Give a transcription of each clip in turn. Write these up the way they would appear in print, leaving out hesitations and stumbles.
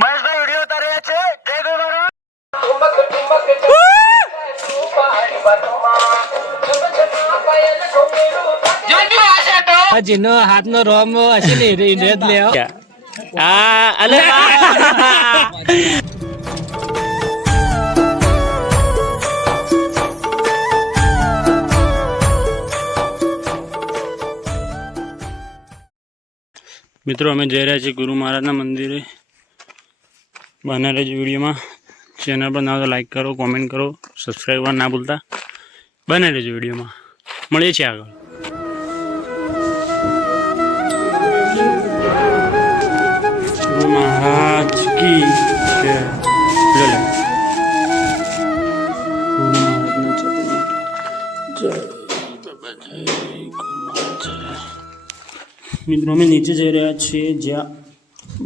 મહેશભાઈ video ઉતાર્યા છે. જય ગુરુનાનક. જેનો હાથનો રોમ હશે ને રેત લે અલે મિત્રો અમે જઈ રહ્યા છીએ ગુરુ મહારાજના મંદિરે. બના રહેજો વિડીયોમાં. ચેનલ પર ના તો લાઈક કરો, કોમેન્ટ કરો, સબસ્ક્રાઈબ કરવા ના ભૂલતા. બના રહેજો વિડીયોમાં. મળીએ છીએ આગળ. ગુરુ મહારાજ કી જય. મિત્રો અમે નીચે જઈ રહ્યા છીએ જ્યાં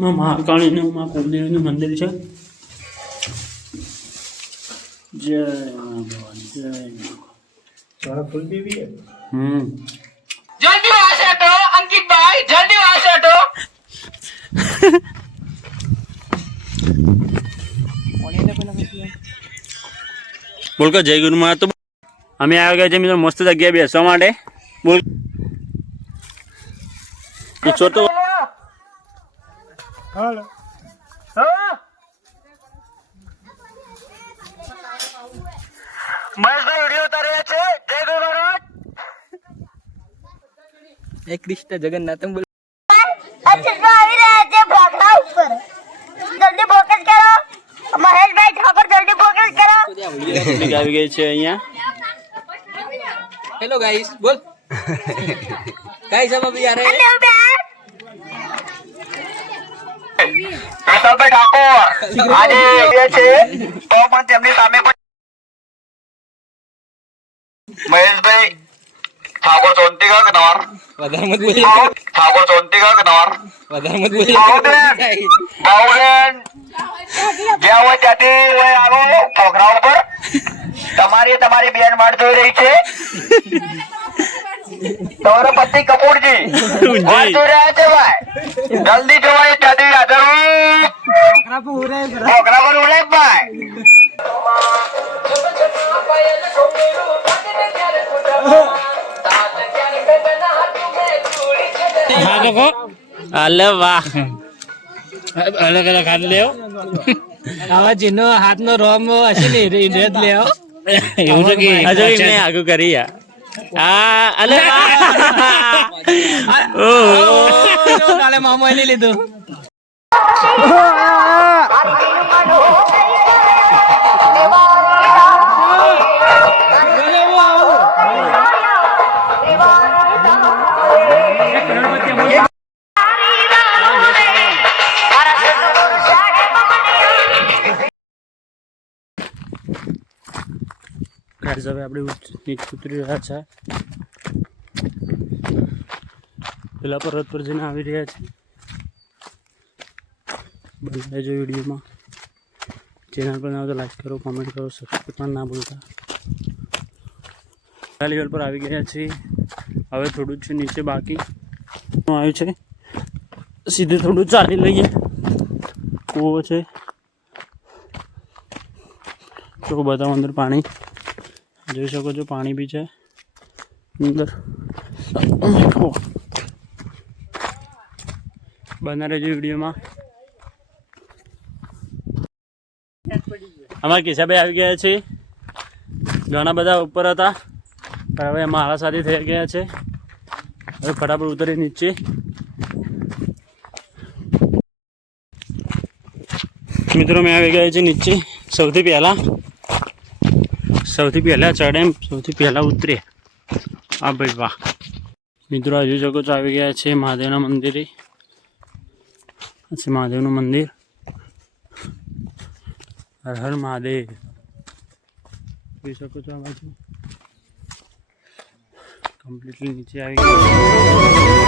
મહાકાળીનું મા કુળદેવીનું મંદિર છે. જય ભગવાન જય કુલદેવી. જલ્દી વાસે તો અંકિતભાઈ જલ્દી વાસે તો બોલ કે જય ગુરુ મહારાજ. તો અમે આવી ગયા છીએ મિત્રો મસ્ત જગ્યાએ બેસવા માટે. બોલ છોટો હાલો. મહેશભાઈ વિડિયો ઉતાર્યા છે. જય ગુરુનાનક. એ કૃષ્ણ જગન્નાથ બોલ. અચ્છા આવી રહ્યા છે ભાગલા ઉપર. જલ્દી ફોકસ કરો મહેશભાઈ ઠાકોર, જલ્દી ફોકસ કરો. આવી ગઈ છે અહીંયા. હેલો ગાઈસ બોલ. ગાઈસ अब अभी आ रहे हैं. હેલો બે વિશાલભાઈ ઠાકોર આજે એ છે તો પણ તેમની સામે પણ મહેશભાઈ ઠાકોર ચોંટીગઢ કનવાર વધારે મત બોલી. ઠાકોર ચોંટીગઢ કનવાર વધારે મત બોલી. બાઉડન જ્યાં હોય ત્યાંથી હોય આવો પ્રોગ્રામ ઉપર. તમારી બેન માર જોઈ રહી છે. તમારો પતિ કપૂરજી માર જોઈ રહ્યા છે ભાઈ. જલ્દી જોવાય ત્યાંથી હાજર પ્રોગ્રામ પર ઉડે ભાઈ. હા લોકો અલે વાહ અલગ અલગ હાથ લેવો. આવા જેનો હાથનો રોમ હશે ને રેત લે એવું તો કે હજુ મેં આગળ કરી યાર. અલે ઓહો કાલે મામો લઈ લીધું. ગાઈસ હવે આપણે નીચે ઉતરી રહ્યા છે. પેલા પર્વત પર જઈને આવી રહ્યા છે. બને રહેજો વિડીયોમાં. ચેનલ પર ના તો લાઈક કરો, કોમેન્ટ કરો, સબસ્ક્રાઈબ પણ ના ભૂલતા. પહેલા લેવલ પર આવી ગયા છીએ. હવે થોડું જ છે નીચે બાકી આવ્યું છે. સીધે થોડું ચાલી લઈએ. કૂવો છે તો બતાવો. અંદર પાણી જોઈ શકો છો. પાણી બી છે અંદર. બના રહેજો વિડીયોમાં. અમારા કિસ્સાભાઈ આવી ગયા છે. ઘણા બધા ઉપર હતા પણ હવે મારા સાથે થઈ ગયા છે. હવે ફટાફટ ઉતરી નીચે. મિત્રો મેં આવી ગયા છે નીચે. સૌથી પહેલાં ચડે સૌથી પહેલાં ઉતરે. હા ભાઈ વાહ. મિત્રો હજુ શકો છો આવી ગયા છે મહાદેવના મંદિરે. મહાદેવનું મંદિર. હર હર મહાદેવ. જોઈ શકો છો આ બાજુ કમ્પ્લીટલી નીચે આવી ગયા.